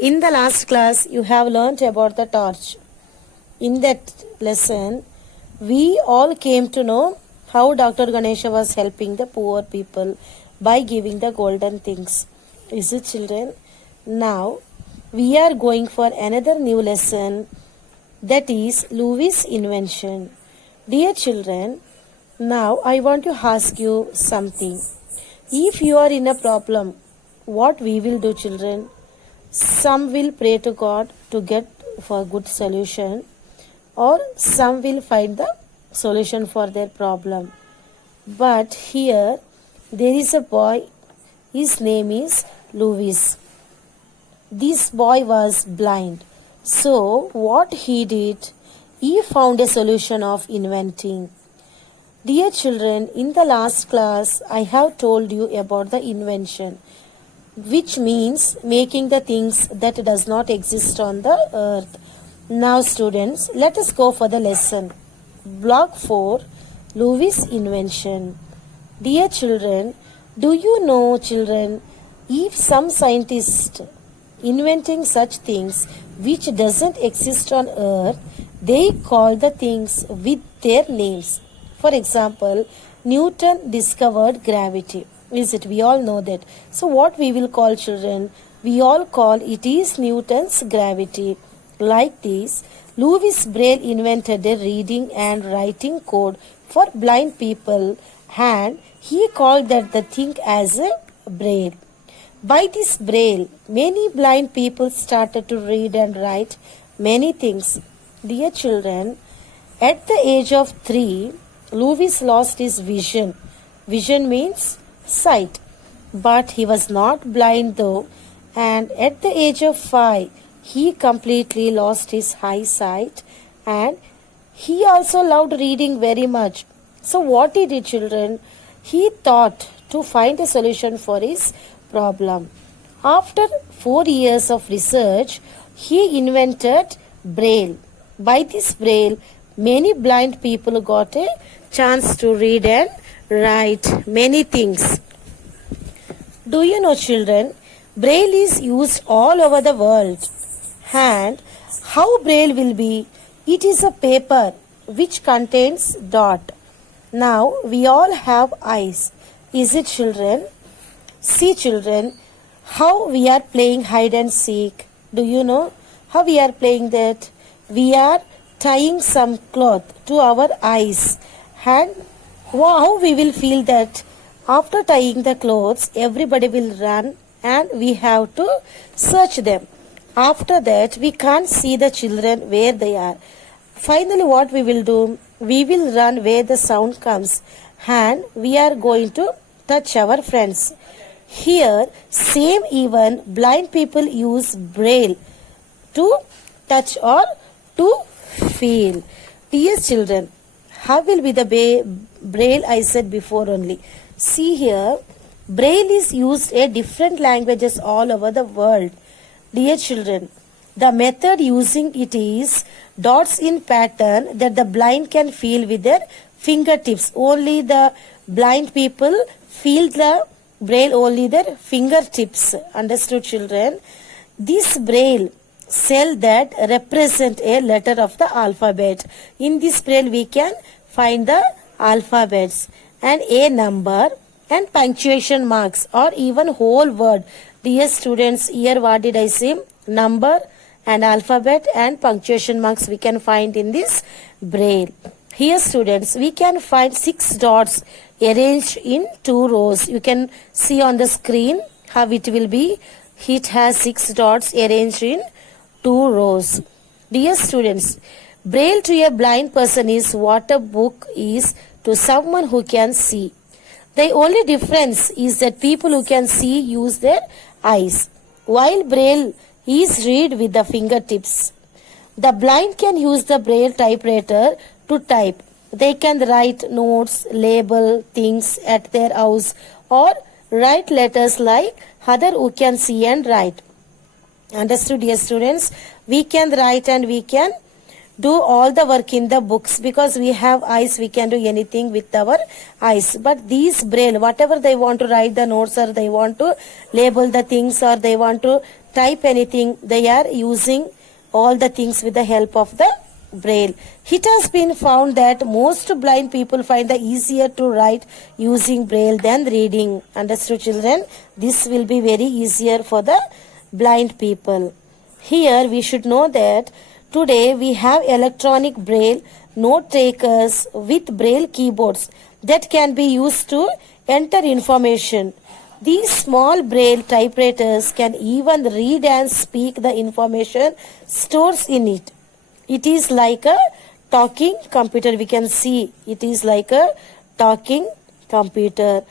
In the last class, you have learnt about the torch. In that lesson, we all came to know how Dr. Ganesha was helping the poor people by giving the golden things. Is it, children? Now, we are going for another new lesson, that is Louis' invention. Dear children, now I want to ask you something. If you are in a problem, what we will do, children? Some will pray to God to get for good solution, or some will find the solution for their problem. But here there is a boy, his name is Louis. This boy was blind. So what he did, he found a solution of inventing. Dear children, in the last class I have told you about the invention, which means making the things that does not exist on the earth. Now students, let us go for the lesson. Block 4, Louis' invention. Dear children, do you know, children, if some scientist inventing such things which doesn't exist on earth, they call the things with their names. For example, Newton discovered gravity. Is it? We all know that. So what we will call, children? We all call it is Newton's gravity. Like this, Louis Braille invented a reading and writing code for blind people, and he called that the thing as a Braille. By this Braille, many blind people started to read and write many things. Dear children, at the age of 3, Louis lost his vision. Vision means sight. But he was not blind though, and at the age of 5, he completely lost his eyesight, and he also loved reading very much. So what he did, children? He thought to find a solution for his problem. After 4 years of research, he invented Braille. By this Braille, many blind people got a chance to read and write many things. Do you know, children, Braille is used all over the world. And how Braille will be? It is a paper which contains dot. Now we all have eyes. Is it, children? See, children, how we are playing hide and seek. Do you know how we are playing that? We are tying some cloth to our eyes, and how we will feel that after tying the clothes, everybody will run and we have to search them. After that, we can't see the children where they are. Finally, what we will do? We will run where the sound comes, and we are going to touch our friends. Here, same even blind people use Braille to touch or to feel. Dear children, how will be the Braille I said before only? See here, Braille is used in different languages all over the world. Dear children, the method using it is dots in pattern that the blind can feel with their fingertips. Only the blind people feel the Braille, only their fingertips. Understood, children? This Braille cell that represent a letter of the alphabet. In this Braille we can find the alphabets and a number and punctuation marks or even whole word. Dear students, here what did I say? Number and alphabet and punctuation marks we can find in this Braille. Here students, we can find 6 dots arranged in 2 rows. You can see on the screen how it will be. It has 6 dots arranged in 2 rows. Dear students, Braille to a blind person is what a book is to someone who can see. The only difference is that people who can see use their eyes, while Braille is read with the fingertips. The blind can use the Braille typewriter to type. They can write notes, label things at their house, or write letters like other who can see and write. Understood, dear students? We can write and we can do all the work in the books because we have eyes. We can do anything with our eyes. But these Braille, whatever they want to write the notes or they want to label the things or they want to type anything, they are using all the things with the help of the braille. It has been found that most blind people find the easier to write using braille than reading. Understood, children? This will be very easier for the blind people. Here we should know that today we have electronic braille note takers with braille keyboards that can be used to enter information. These small braille typewriters can even read and speak the information stored in it. It is like a talking computer. We can see it is like a talking computer.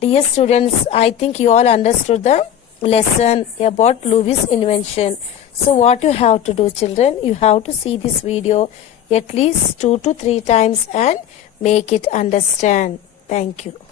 Dear students, I think you all understood the lesson about Lewis' invention. So what you have to do, children, you have to see this video at least 2 to 3 times and make it understand. Thank you.